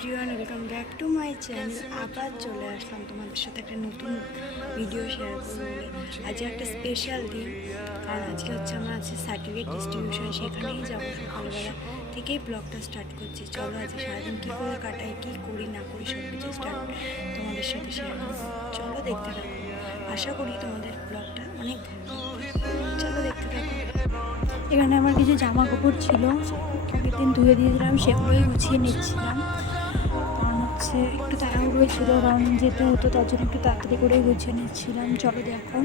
Everyone, welcome back to my channel. আবার চলে আসলাম তোমাদের সাথে একটা নতুন ভিডিও শেয়ার করবো বলে। আজকে একটা স্পেশাল দিন, কারণ আজকে হচ্ছে আমার আছে সার্টিফিকেট ডিস্ট্রিবিউশন। সেখানেই যাবো, সকালবেলা থেকেই ব্লগটা স্টার্ট করছি। চলো আজকে সারাদিন কী করে কাটাই, কী করি না করি সব কিছু স্টার্ট তোমাদের সাথে শেয়ার করবো। চলো দেখতে থাকো, আশা করি তোমাদের ব্লগটা অনেক ভালো লাগবে। চলো দেখতে থাকো। এখানে আমার কিছু জামা কাপড় ছিল, আগের দিন ধুয়ে দিয়েছিলাম, সেগুলোই গুছিয়ে নিচ্ছিলাম। কারণ হচ্ছে একটু তাড়াহুড়ো ছিল, কারণ যেতে হতো, তার জন্য একটু তাড়াতাড়ি করেই গুছিয়ে নিচ্ছিলাম। চলো দেখো।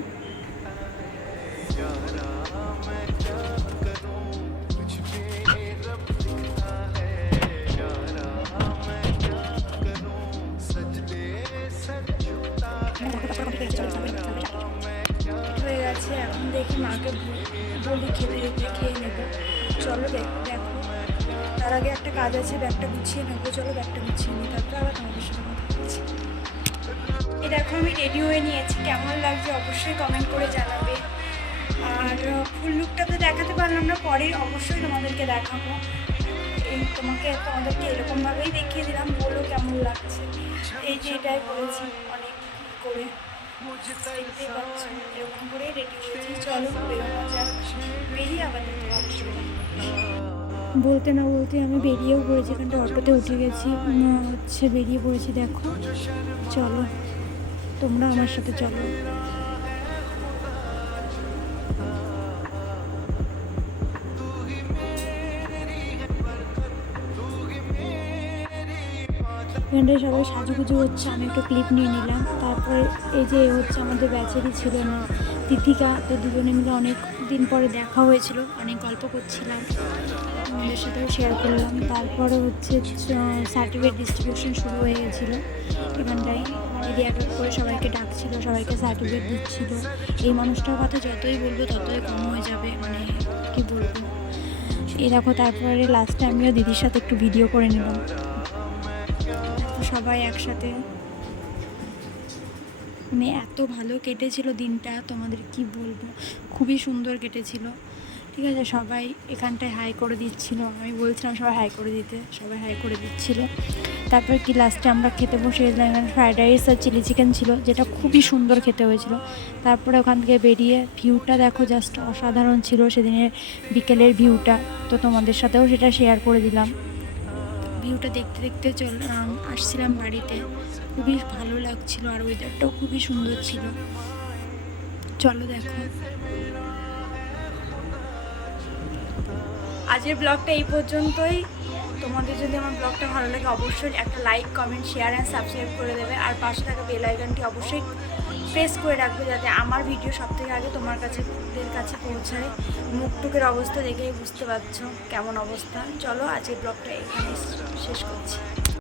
হয়ে গেছে, এখন দেখি মাকে বলি খেতে খেয়ে নেবো। চলো দেখো, তার আগে একটা কাজ আছে, ব্যাগটা গুছিয়ে নেবো। চলো ব্যাগটা গুছিয়ে নিই, তারপর আবার তোমাদের সাথে কথা বলছি। এই দেখো আমি রেডি হয়ে নিয়েছি, কেমন লাগছে অবশ্যই কমেন্ট করে জানাবে। আর ফুল লুকটা তো দেখাতে পারলাম না, পরে অবশ্যই তোমাদেরকে দেখাবো। তোমাদেরকে এরকমভাবেই দেখিয়ে দিলাম, বলো কেমন লাগছে। এই যে এটাই করেছি অনেক করে, দেখতেই পাচ্ছ, এরকম করেই রেডি হয়েছি। চলো বেরোনো যাক, বেরিয়ে আবার বলতে না বলতে আমি বেরিয়েও পড়েছি। এখানটা অটোতে উঠে গেছি, হচ্ছে বেরিয়ে পড়েছি। দেখো চলো, তোমরা আমার সাথে চলো। এখানটায় সবাই সাজুগুজু হচ্ছে, আমি একটু ক্লিপ নিয়ে নিলাম। তারপর এই যে হচ্ছে আমাদের ব্যাচেরই ছিল না, তিথিকা, তো দুজনে মিলে অনেক দিন পরে দেখা হয়েছিল, অনেক গল্প করছিলাম, আমাদের সাথেও শেয়ার করলাম। তারপরে হচ্ছে সার্টিফিকেট ডিস্ট্রিবিউশন শুরু হয়ে গেছিলো। এখানটায় দিদি এক এক করে সবাইকে ডাকছিল, সবাইকে সার্টিফিকেট দিচ্ছিল। এই মানুষটার কথা যতই বলবো ততই কম হয়ে যাবে, মানে কি বলবো। এই দেখো, তারপরে লাস্টে আমিও দিদির সাথে একটু ভিডিও করে নিলাম, সবাই একসাথে। মানে এত ভালো কেটেছিল দিনটা, তোমাদের কি বলবো, খুবই সুন্দর কেটেছিল। ঠিক আছে, সবাই এখানটায় হাই করে দিচ্ছিল, আমি বলছিলাম সবাই হাই করে দিতে, সবাই হাই করে দিচ্ছিল। তারপর কি লাস্টে আমরা খেতে বসে গেছিলাম। এখানে ফ্রায়েড রাইস আর চিলি চিকেন ছিল, যেটা খুবই সুন্দর খেতে হয়েছিল। তারপরে ওখান থেকে বেরিয়ে ভিউটা দেখো, জাস্ট অসাধারণ ছিল সেদিনের বিকেলের ভিউটা, তো তোমাদের সাথেও সেটা শেয়ার করে দিলাম। ভিউটা দেখতে দেখতে আসছিলাম বাড়িতে, খুবই ভালো লাগছিল, আর ওয়েদারটাও খুবই সুন্দর ছিল। চলো দেখো। আজকের ব্লগটা এই পর্যন্তই। তোমাদের যদি আমার ব্লগটা ভালো লাগে অবশ্যই একটা like, comment, share and subscribe করে দেবে। আর পাশে থাকা বেল আইকনটি অবশ্যই প্রেস করে রাখবে, যাতে আমার ভিডিও সবথেকে আগে তোমার কাছে পৌঁছায়। মুখটুকের অবস্থা দেখেই বুঝতে পারছো কেমন অবস্থা। চলো আজকের ব্লগটা এখানে শেষ করছি।